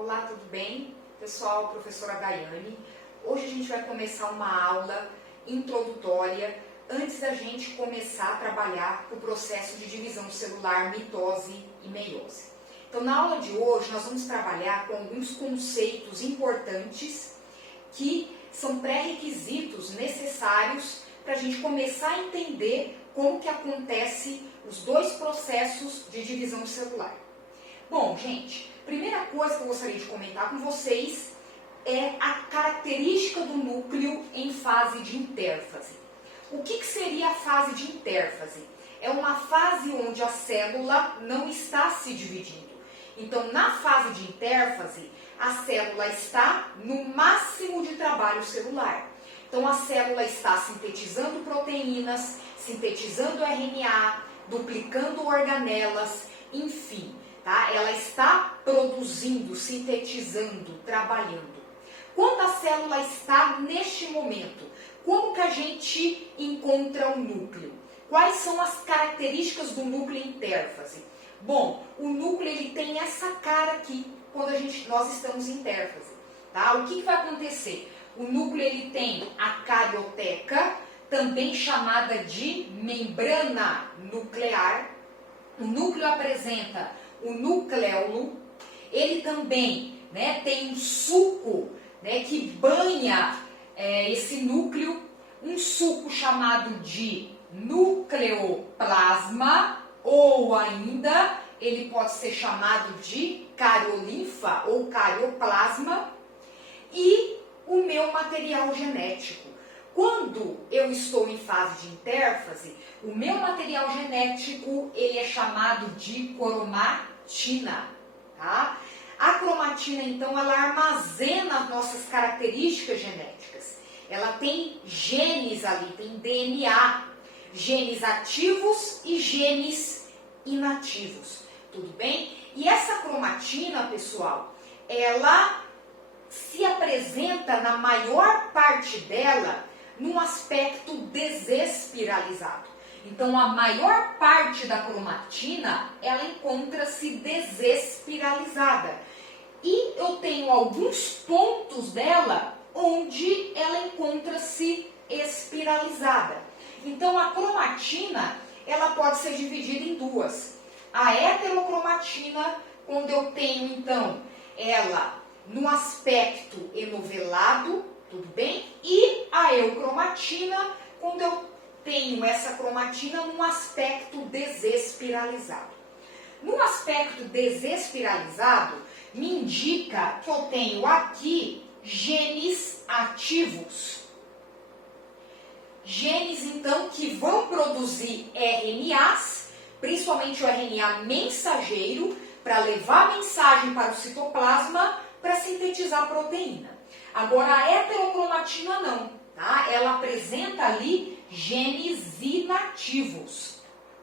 Olá, tudo bem? Pessoal, professora Daiane. Hoje a gente vai começar uma aula introdutória antes da gente começar a trabalhar o processo de divisão celular, mitose e meiose. Então, na aula de hoje, nós vamos trabalhar com alguns conceitos importantes que são pré-requisitos necessários para a gente começar a entender como que acontece os dois processos de divisão celular. Bom, gente, primeira coisa que eu gostaria de comentar com vocês é a característica do núcleo em fase de intérfase. O que seria a fase de intérfase? É uma fase onde a célula não está se dividindo. Então, na fase de intérfase, a célula está no máximo de trabalho celular. Então, a célula está sintetizando proteínas, sintetizando RNA, duplicando organelas, enfim, tá? Ela está produzindo, sintetizando, trabalhando. Quando a célula está neste momento, como que a gente encontra o núcleo? Quais são as características do núcleo em intérfase? Bom, o núcleo ele tem essa cara aqui quando nós estamos em intérfase, tá? O que vai acontecer? O núcleo ele tem a carioteca, também chamada de membrana nuclear. O núcleo apresenta o nucleolo. Ele também, tem um suco, que banha esse núcleo, um suco chamado de nucleoplasma, ou ainda ele pode ser chamado de cariolinfa ou carioplasma, e o meu material genético. Quando eu estou em fase de intérfase, o meu material genético ele é chamado de cromatina, tá? A cromatina, então, ela armazena as nossas características genéticas. Ela tem genes ali, tem DNA, genes ativos e genes inativos, tudo bem? E essa cromatina, pessoal, ela se apresenta na maior parte dela num aspecto desespiralizado. Então, a maior parte da cromatina, ela encontra-se desespiralizada. E eu tenho alguns pontos dela onde ela encontra-se espiralizada. Então, a cromatina, ela pode ser dividida em duas. A heterocromatina, quando eu tenho, então, ela no aspecto enovelado, tudo bem? E a eucromatina, quando eu tenho essa cromatina num aspecto desespiralizado. No aspecto desespiralizado, me indica que eu tenho aqui genes ativos. Genes, então, que vão produzir RNAs, principalmente o RNA mensageiro, para levar a mensagem para o citoplasma para sintetizar a proteína. Agora, a heterocromatina não, tá? Ela apresenta ali genes inativos,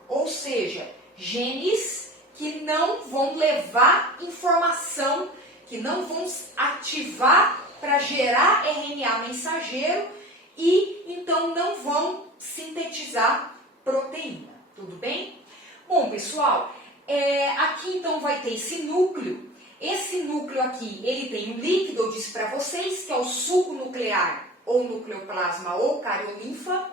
ou seja, genes que não vão levar informação, que não vão ativar para gerar RNA mensageiro e então não vão sintetizar proteína, tudo bem? Bom, pessoal, aqui então vai ter esse núcleo. Esse núcleo aqui, ele tem um líquido, eu disse para vocês, que é o suco nuclear, ou nucleoplasma, ou cariolinfa.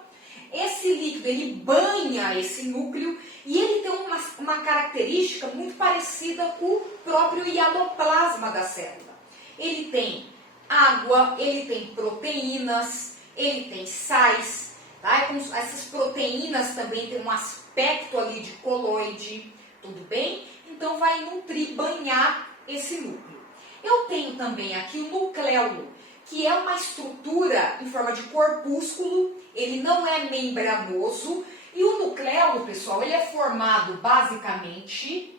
Esse líquido, ele banha esse núcleo e ele tem uma característica muito parecida com o próprio hialoplasma da célula. Ele tem água, ele tem proteínas, ele tem sais, tá? Essas proteínas também têm um aspecto ali de coloide, tudo bem? Então, vai nutrir, banhar esse núcleo. Eu tenho também aqui o nucleolo, que é uma estrutura em forma de corpúsculo, ele não é membranoso, e o nucleolo, pessoal, ele é formado basicamente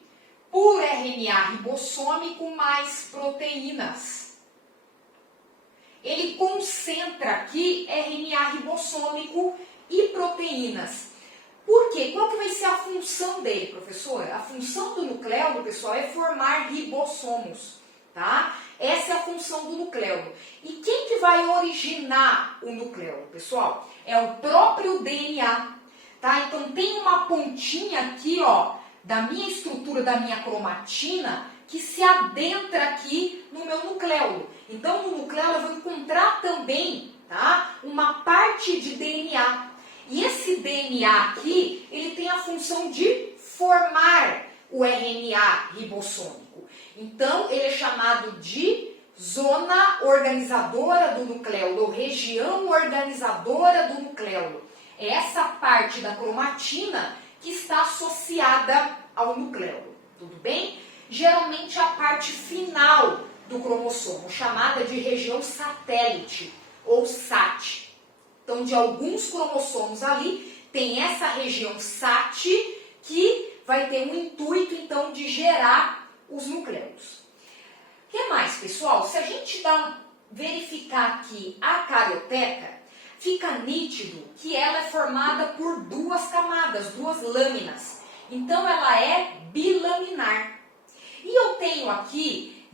por RNA ribossômico mais proteínas. Ele concentra aqui RNA ribossômico e proteínas. Por quê? Qual que vai ser a função dele, professora? A função do nucleolo, pessoal, é formar ribossomos, tá? Essa é a função do nucleolo. E quem que vai originar o nucleolo, pessoal? É o próprio DNA, tá? Então, tem uma pontinha aqui, ó, da minha estrutura, da minha cromatina, que se adentra aqui no meu nucleolo. Então, no nucleolo eu vou encontrar também, tá, uma parte de DNA. E esse DNA aqui, ele tem a função de formar o RNA ribossômico. Então, ele é chamado de zona organizadora do nucleolo, ou região organizadora do nucleolo. É essa parte da cromatina que está associada ao nucleolo, tudo bem? Geralmente a parte final do cromossomo, chamada de região satélite, ou SAT. Então, de alguns cromossomos ali, tem essa região SAT que vai ter um intuito, então, de gerar os nucleolos. O que mais, pessoal? Se a gente verificar aqui a carioteca, fica nítido que ela é formada por duas camadas, duas lâminas. Então, ela é bilaminar. E eu tenho aqui,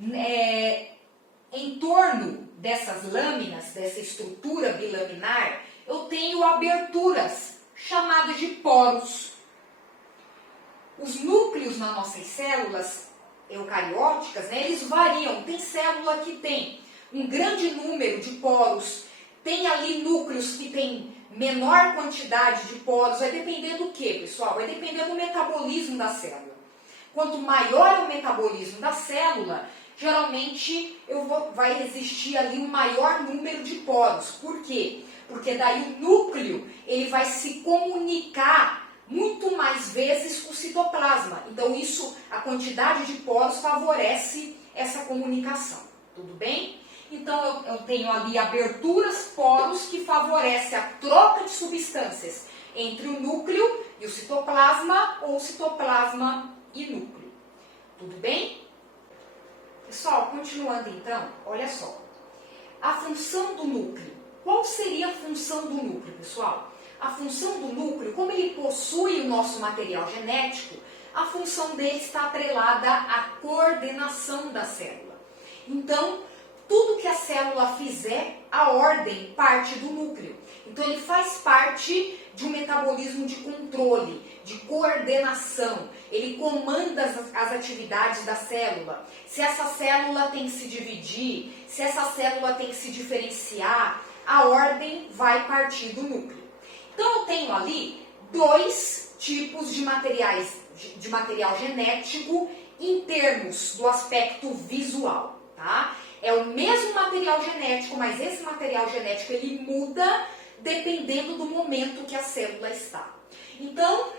em torno dessas lâminas, dessa estrutura bilaminar, eu tenho aberturas, chamadas de poros. Os núcleos nas nossas células eucarióticas, né, eles variam. Tem célula que tem um grande número de poros, tem ali núcleos que tem menor quantidade de poros. Vai depender do que, pessoal? Vai depender do metabolismo da célula. Quanto maior é o metabolismo da célula, geralmente vai existir ali um maior número de poros. Por quê? Porque daí o núcleo ele vai se comunicar muito mais vezes com o citoplasma. Então, a quantidade de poros favorece essa comunicação. Tudo bem? Então, eu tenho ali aberturas, poros, que favorecem a troca de substâncias entre o núcleo e o citoplasma, ou citoplasma e núcleo. Tudo bem? Pessoal, continuando então, olha só. A função do núcleo. Qual seria a função do núcleo, pessoal? A função do núcleo, como ele possui o nosso material genético, a função dele está atrelada à coordenação da célula. Então, tudo que a célula fizer, a ordem parte do núcleo. Então, ele faz parte de um metabolismo de controle, de coordenação. Ele comanda as atividades da célula. Se essa célula tem que se dividir, se essa célula tem que se diferenciar, a ordem vai partir do núcleo. Então, eu tenho ali dois tipos de material genético em termos do aspecto visual, tá? É o mesmo material genético, mas esse material genético ele muda dependendo do momento que a célula está. Então,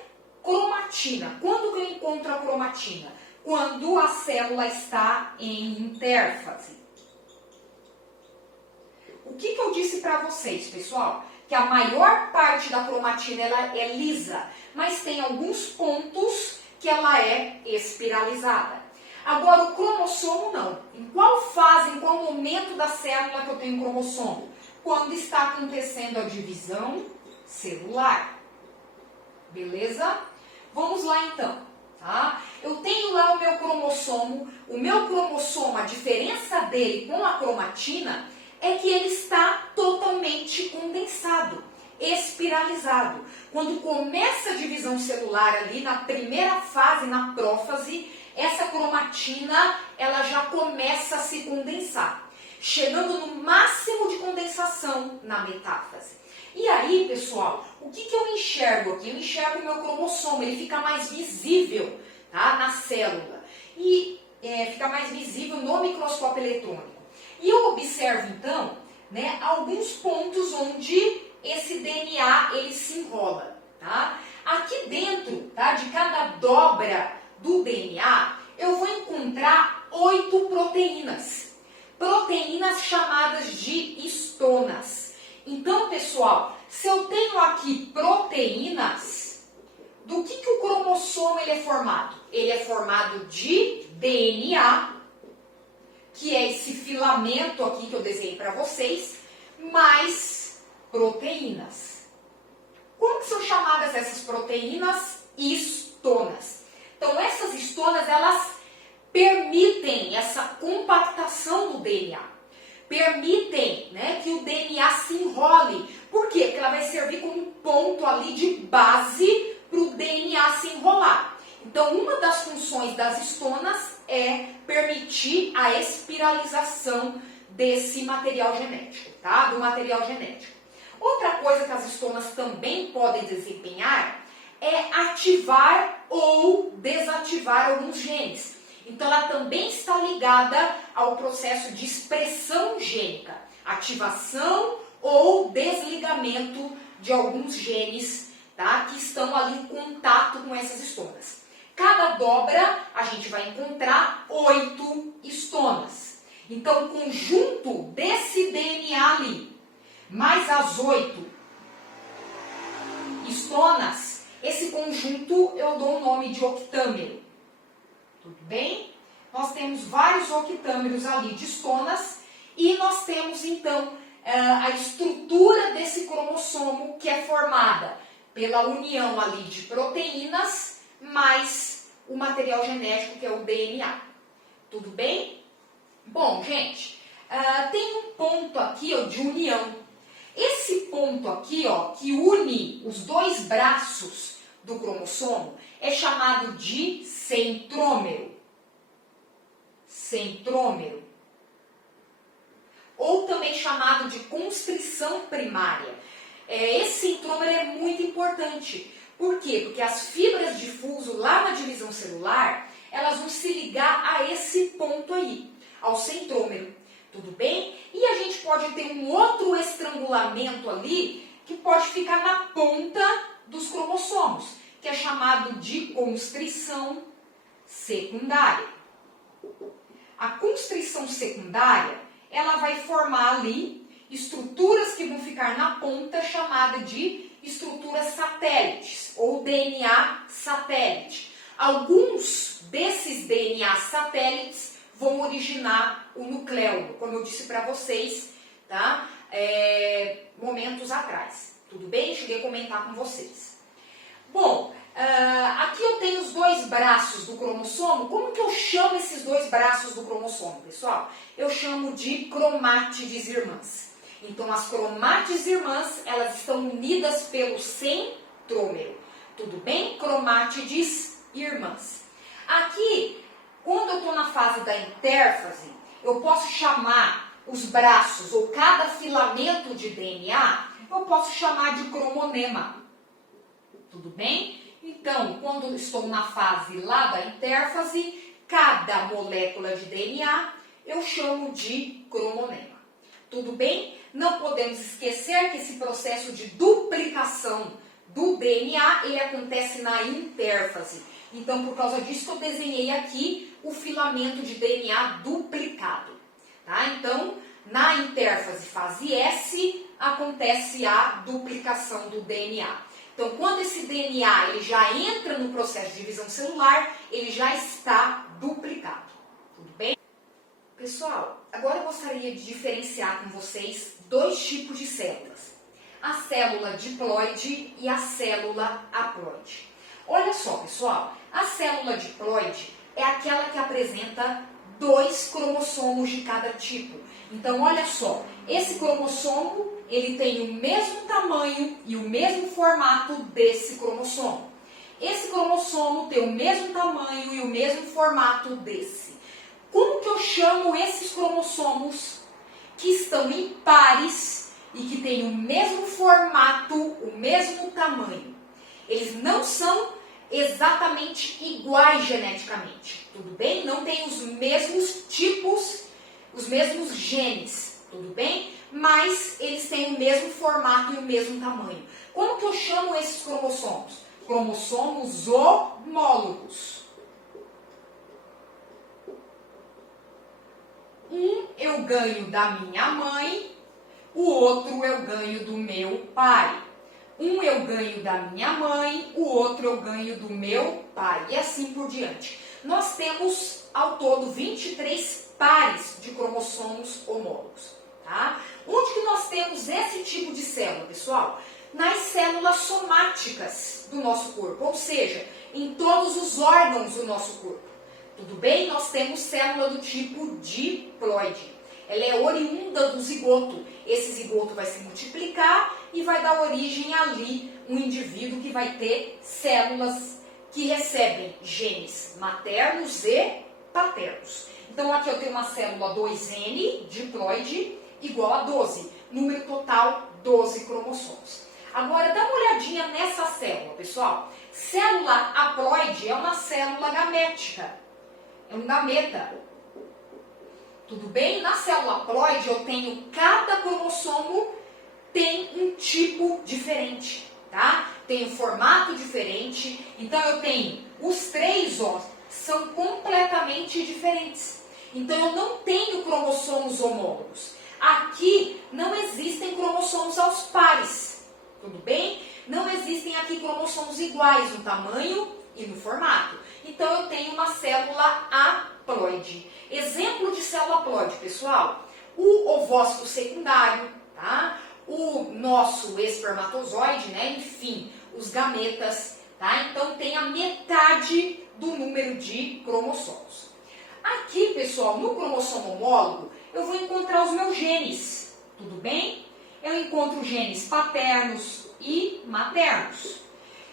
cromatina. Quando que eu encontro a cromatina? Quando a célula está em intérfase. O que eu disse para vocês, pessoal? Que a maior parte da cromatina ela é lisa, mas tem alguns pontos que ela é espiralizada. Agora, o cromossomo não. Em qual fase, em qual momento da célula que eu tenho cromossomo? Quando está acontecendo a divisão celular. Beleza? Vamos lá então. Tá? Eu tenho lá o meu cromossomo, a diferença dele com a cromatina é que ele está totalmente condensado, espiralizado. Quando começa a divisão celular ali, na primeira fase, na prófase, essa cromatina ela já começa a se condensar, chegando no máximo de condensação na metáfase. E aí, pessoal, o que eu enxergo aqui? Eu enxergo o meu cromossomo, ele fica mais visível, tá, na célula. E fica mais visível no microscópio eletrônico. E eu observo, então, né, alguns pontos onde esse DNA ele se enrola. Tá? Aqui dentro, tá, de cada dobra do DNA, eu vou encontrar 8 proteínas. Proteínas chamadas de histonas. Então, pessoal, se eu tenho aqui proteínas, do que o cromossomo ele é formado? Ele é formado de DNA, que é esse filamento aqui que eu desenhei para vocês, mais proteínas. Como são chamadas essas proteínas? Histonas. Então, essas histonas, elas permitem essa compactação do DNA. Permitem, né, que o DNA se enrole. Por quê? Porque ela vai servir como um ponto ali de base para o DNA se enrolar. Então, uma das funções das histonas é permitir a espiralização desse material genético, tá? Do material genético. Outra coisa que as estonas também podem desempenhar é ativar ou desativar alguns genes. Então, ela também está ligada ao processo de expressão gênica, ativação ou desligamento de alguns genes, tá, que estão ali em contato com essas estonas. Cada dobra, a gente vai encontrar 8 estonas. Então, o conjunto desse DNA ali, mais as 8 estonas, esse conjunto eu dou o nome de octâmero. Tudo bem? Nós temos vários octâmeros ali de estonas e nós temos, então, a estrutura desse cromossomo que é formada pela união ali de proteínas mais o material genético que é o DNA. Tudo bem? Bom, gente, tem um ponto aqui ó, de união. Esse ponto aqui, ó, que une os dois braços do cromossomo, é chamado de centrômero. Centrômero. Ou também chamado de constrição primária. Esse centrômero é muito importante. Por quê? Porque as fibras de fuso lá na divisão celular, elas vão se ligar a esse ponto aí, ao centrômero. Tudo bem? E a gente pode ter um outro estrangulamento ali, que pode ficar na ponta dos cromossomos, que é chamado de constrição secundária. A constrição secundária, ela vai formar ali estruturas que vão ficar na ponta, chamada de estruturas satélites, ou DNA satélite. Alguns desses DNA satélites vão originar o nucleolo, como eu disse para vocês, tá? Momentos atrás. Tudo bem? Cheguei a comentar com vocês. Bom, aqui eu tenho os dois braços do cromossomo. Como que eu chamo esses dois braços do cromossomo, pessoal? Eu chamo de cromátides irmãs. Então, as cromátides irmãs, elas estão unidas pelo centrômero. Tudo bem? Cromátides irmãs. Aqui, quando eu estou na fase da intérfase, eu posso chamar os braços, ou cada filamento de DNA, eu posso chamar de cromonema. Tudo bem? Então, quando eu estou na fase lá da intérfase, cada molécula de DNA eu chamo de cromonema. Tudo bem? Não podemos esquecer que esse processo de duplicação do DNA, ele acontece na intérfase. Então, por causa disso que eu desenhei aqui o filamento de DNA duplicado. Tá? Então, na intérfase fase S, acontece a duplicação do DNA. Então, quando esse DNA ele já entra no processo de divisão celular, ele já está duplicado. Tudo bem? Pessoal, agora eu gostaria de diferenciar com vocês dois tipos de células. A célula diploide e a célula haploide. Olha só, pessoal, a célula diploide é aquela que apresenta 2 cromossomos de cada tipo. Então, olha só, esse cromossomo, ele tem o mesmo tamanho e o mesmo formato desse cromossomo. Esse cromossomo tem o mesmo tamanho e o mesmo formato desse. Como que eu chamo esses cromossomos que estão em pares e que têm o mesmo formato, o mesmo tamanho? Eles não são exatamente iguais geneticamente, tudo bem? Não têm os mesmos tipos, os mesmos genes, tudo bem? Mas eles têm o mesmo formato e o mesmo tamanho. Como que eu chamo esses cromossomos? Cromossomos homólogos. Um eu ganho da minha mãe, o outro eu ganho do meu pai. Um eu ganho da minha mãe, o outro eu ganho do meu pai. E assim por diante. Nós temos, ao todo, 23 pares de cromossomos homólogos. Tá? Onde que nós temos esse tipo de célula, pessoal? Nas células somáticas do nosso corpo. Ou seja, em todos os órgãos do nosso corpo. Tudo bem? Nós temos célula do tipo diploide. Ela é oriunda do zigoto. Esse zigoto vai se multiplicar e vai dar origem ali um indivíduo que vai ter células que recebem genes maternos e paternos. Então aqui eu tenho uma célula 2N diploide igual a 12, número total 12 cromossomos. Agora dá uma olhadinha nessa célula, pessoal. Célula haploide é uma célula gamética, é um gameta. Tudo bem? Na célula haploide eu tenho cada cromossomo tem um tipo diferente, tá? Tem um formato diferente. Então eu tenho os 3, ó, são completamente diferentes. Então eu não tenho cromossomos homólogos. Aqui não existem cromossomos aos pares, tudo bem? Não existem aqui cromossomos iguais no tamanho e no formato. Então eu tenho uma célula haploide. Exemplo de célula haploide, pessoal, o ovócito secundário, tá? O nosso espermatozoide, né? Enfim, os gametas, tá? Então tem a metade do número de cromossomos. Aqui, pessoal, no cromossomo homólogo, eu vou encontrar os meus genes, tudo bem? Eu encontro genes paternos e maternos.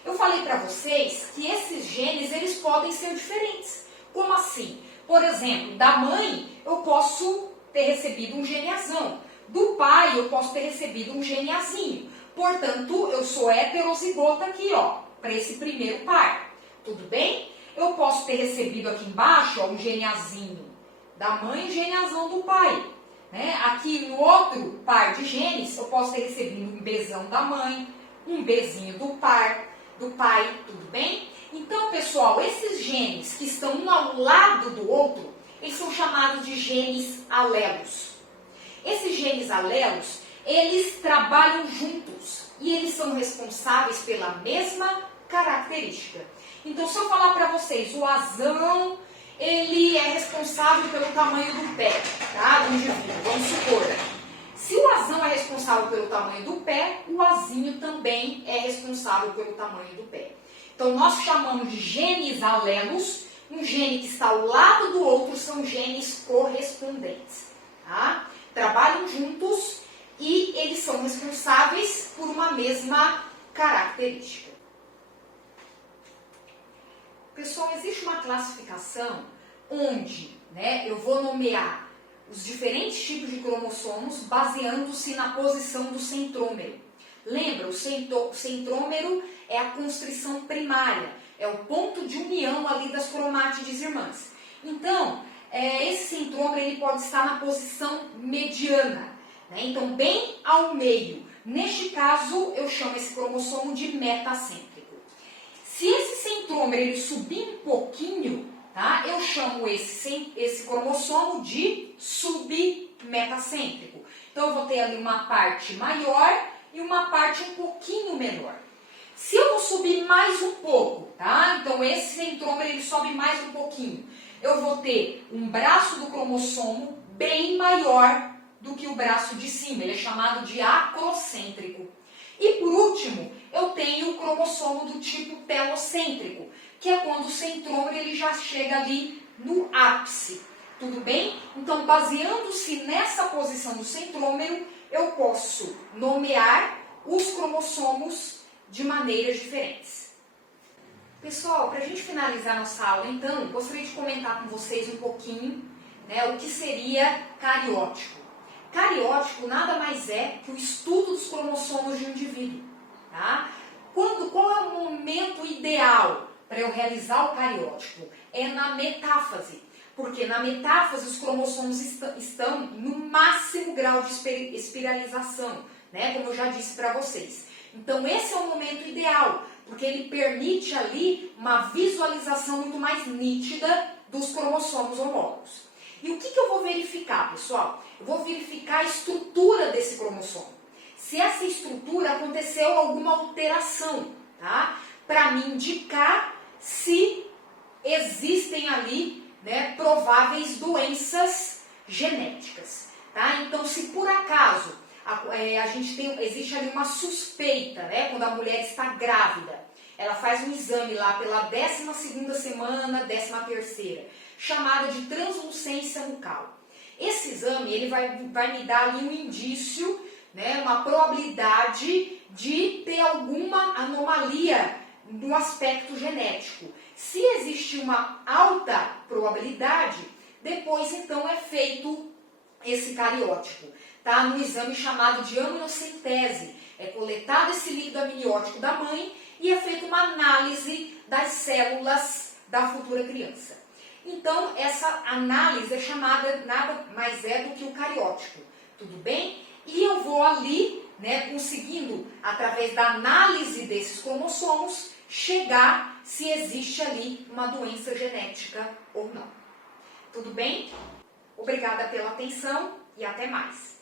Eu falei para vocês que esses genes, eles podem ser diferentes. Como assim? Por exemplo, da mãe, eu posso ter recebido um gene azão. Do pai, eu posso ter recebido um gene azinho. Portanto, eu sou heterozigota aqui, ó, para esse primeiro par. Tudo bem? Eu posso ter recebido aqui embaixo, ó, um gene azinho da mãe e um gene azão do pai. Né? Aqui no outro par de genes, eu posso ter recebido um Bzão da mãe, um Bzinho do pai, tudo bem? Então, pessoal, esses genes que estão um ao lado do outro, eles são chamados de genes alelos. Esses genes alelos, eles trabalham juntos e eles são responsáveis pela mesma característica. Então, se eu falar para vocês, o azão, ele é responsável pelo tamanho do pé, tá? Do indivíduo, vamos supor. Se o azão é responsável pelo tamanho do pé, o azinho também é responsável pelo tamanho do pé. Então, nós chamamos de genes alelos. Um gene que está ao lado do outro são genes correspondentes, tá? Trabalham juntos e eles são responsáveis por uma mesma característica. Pessoal, existe uma classificação onde, né, eu vou nomear os diferentes tipos de cromossomos baseando-se na posição do centrômero. Lembra, o centrômero é a constrição primária, é o ponto de união ali das cromátides irmãs. Então, esse centrômero ele pode estar na posição mediana, né? Então bem ao meio. Neste caso, eu chamo esse cromossomo de metacêntrico. Se esse centrômero ele subir um pouquinho, tá? Eu chamo esse cromossomo de submetacêntrico. Então eu vou ter ali uma parte maior e uma parte um pouquinho menor. Se eu vou subir mais um pouco, tá? Então esse centrômero ele sobe mais um pouquinho. Eu vou ter um braço do cromossomo bem maior do que o braço de cima. Ele é chamado de acrocêntrico. E por último, eu tenho o cromossomo do tipo telocêntrico, que é quando o centrômero ele já chega ali no ápice. Tudo bem? Então, baseando-se nessa posição do centrômero, eu posso nomear os cromossomos de maneiras diferentes. Pessoal, para a gente finalizar nossa aula, então, gostaria de comentar com vocês um pouquinho, né, o que seria cariótipo. Cariótipo nada mais é que o estudo dos cromossomos de um indivíduo. Tá? Qual é o momento ideal para eu realizar o cariótipo? É na metáfase. Porque na metáfase os cromossomos estão no máximo grau de espiralização, né? Como eu já disse para vocês. Então esse é o momento ideal, porque ele permite ali uma visualização muito mais nítida dos cromossomos homólogos. E o que eu vou verificar, pessoal? Eu vou verificar a estrutura desse cromossomo. Se essa estrutura aconteceu alguma alteração, tá? Para me indicar se existem ali, né, prováveis doenças genéticas, tá? Então, se por acaso existe ali uma suspeita, né, quando a mulher está grávida, ela faz um exame lá pela 12ª semana, 13ª, chamada de translucência nucal. Esse exame ele vai me dar ali um indício, né, uma probabilidade de ter alguma anomalia no aspecto genético. Se existe uma alta probabilidade, depois então é feito esse cariótipo, tá? No exame chamado de aminocentese. É coletado esse líquido amniótico da mãe e é feita uma análise das células da futura criança. Então, essa análise é chamada nada mais é do que o cariótipo, tudo bem? E eu vou ali, né, conseguindo, através da análise desses cromossomos, chegar se existe ali uma doença genética ou não. Tudo bem? Obrigada pela atenção e até mais.